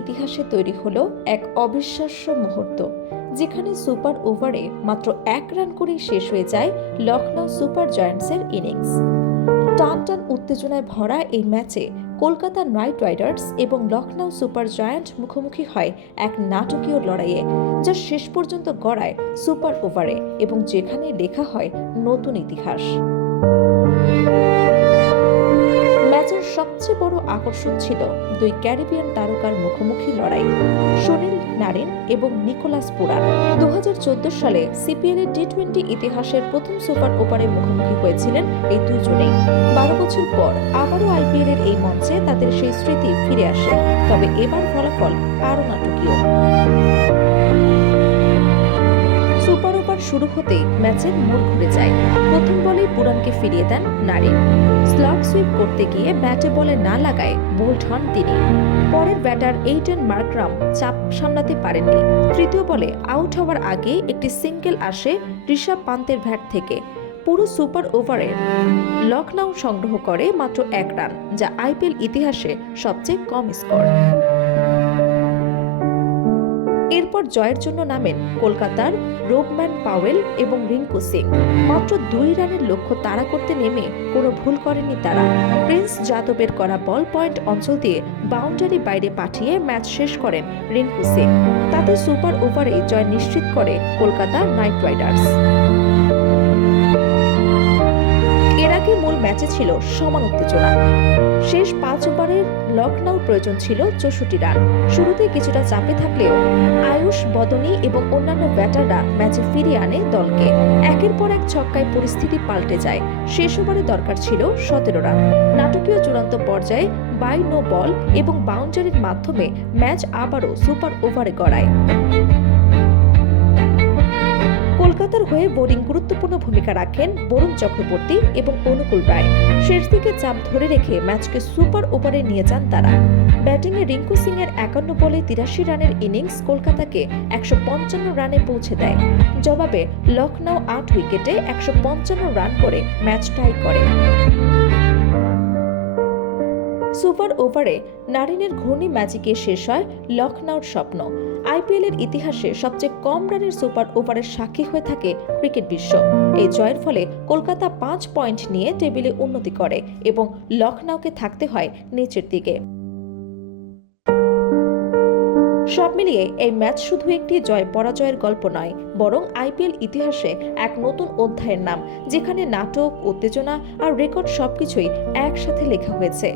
ইতিহাসে তৈরি হলো এক অবিশ্বাস্য মুহূর্ত, যেখানে সুপার ওভারে মাত্র 1 রান করেই শেষ হয়ে যায় লখনউ সুপার জায়ান্টসের ইনিংস। টান টান উত্তেজনায় ভরা এই ম্যাচে কলকাতা নাইট রাইডার্স এবং লখনউ সুপার জায়ান্ট মুখোমুখি হয় এক নাটকীয় লড়াইয়ে, যা শেষ পর্যন্ত গড়ায় সুপার ওভারে এবং যেখানে লেখা হয় নতুন ইতিহাস। ম্যাচের সবচেয়ে বড় আকর্ষণ ছিল দুই ক্যারিবিয়ান তারকার মুখোমুখি লড়াই, সুনীল নারিন এবং নিকোলাস পুরান। 2014 সালে সিপিএল এর টি-20 ইতিহাসের প্রথম সুপার ওভারে মুখোমুখি হয়েছিলেন এই দুজনেই। 12 বছর পর আবারও আইপিএল এর এই মঞ্চে তাদের সেই স্মৃতি ফিরে আসে, তবে এবার ফলাফল আরও নাটকীয়। সুপার ওভার শুরু হতেই ম্যাচের মোড় ঘুরে যায়। প্রথম বলেই পুরানকে ফিরিয়ে দেন নারিন। স্লট সুইপ করতে গিয়ে ব্যাটে বলে না লাগায় বোল্ড হন তিনি। পরের ব্যাটার এইডেন মার্করাম চাপ সামলাতে পারেননি। তৃতীয় বলে আউট হওয়ার আগে একটি সিঙ্গেল আসে ঋষভ পান্তের ব্যাট থেকে। পুরো সুপার ওভারে লখনউ সংগ্রহ করে মাত্র 1 রান, যা আইপিএল ইতিহাসে সবচেয়ে কম স্কোর। এরপর জয়ের জন্য নামেন কলকাতার রোবম্যান পাওয়েল এবং রিঙ্কু সিং। মাত্র 2 রানের লক্ষ্য তাড়া করতে নেমে কোনো ভুল করেননি তারা। প্রিন্স যাদবের করা বল পয়েন্ট অঞ্চল দিয়ে বাউন্ডারি বাইরে পাঠিয়ে ম্যাচ শেষ করেন রিঙ্কু সিং। তাতে সুপার ওভারে জয় নিশ্চিত করে কলকাতা নাইট রাইডার্স। এর আগে মূল ম্যাচে ছিল সমান উত্তেজনা। শেষ 5 ওভারের লখনউর প্রয়োজন ছিল 64 রান। শুরুতে কিছুটা চাপে থাকলেও আয়ুষ বদনী এবং অন্যান্য ব্যাটাররা ম্যাচে ফিরিয়ে আনে দলকে। একের পর এক ছক্কায় পরিস্থিতি পাল্টে যায়। শেষ ওভারে দরকার ছিল 17 রান। নাটকীয় চূড়ান্ত পর্যায়ে বাই নো বল এবং বাউন্ডারির মাধ্যমে ম্যাচ আবারও সুপার ওভারে গড়ায়। কলকাতার হয়ে বোলিং গুরুত্বপূর্ণ ভূমিকা রাখেন বরুণ চক্রবর্তী এবং অনুকূল রায়। শেষ দিকে চাপ ধরে রেখে ম্যাচকে সুপার ওভারে নিয়ে যান তারা। ব্যাটিংয়ে রিঙ্কু সিং এর 51 বলে 83 রানের ইনিংস কলকাতাকে 155 রানে পৌঁছে দেয়। জবাবে লখনউ 8 উইকেটে 155 রান করে ম্যাচ টাই করে। সুপার ওভারে নারিনের ঘূর্ণি ম্যাজিকে শেষ হয় লখনউর স্বপ্ন। আইপিএল এর ইতিহাসে সবচেয়ে কম রানের সুপার ওভারের সাক্ষী হয়ে থাকে ক্রিকেট বিশ্ব। এই জয়ের ফলে কলকাতা 5 পয়েন্ট নিয়ে টেবিলে উন্নতি করে এবং লখনউকে থাকতে হয় নিচের দিকে। সব মিলিয়ে এই ম্যাচ শুধু একটি জয় পরাজয়ের গল্প নয়, বরং আইপিএল ইতিহাসে এক নতুন অধ্যায়ের নাম, যেখানে নাটক, উত্তেজনা আর রেকর্ড সবকিছুই একসাথে লেখা হয়েছে।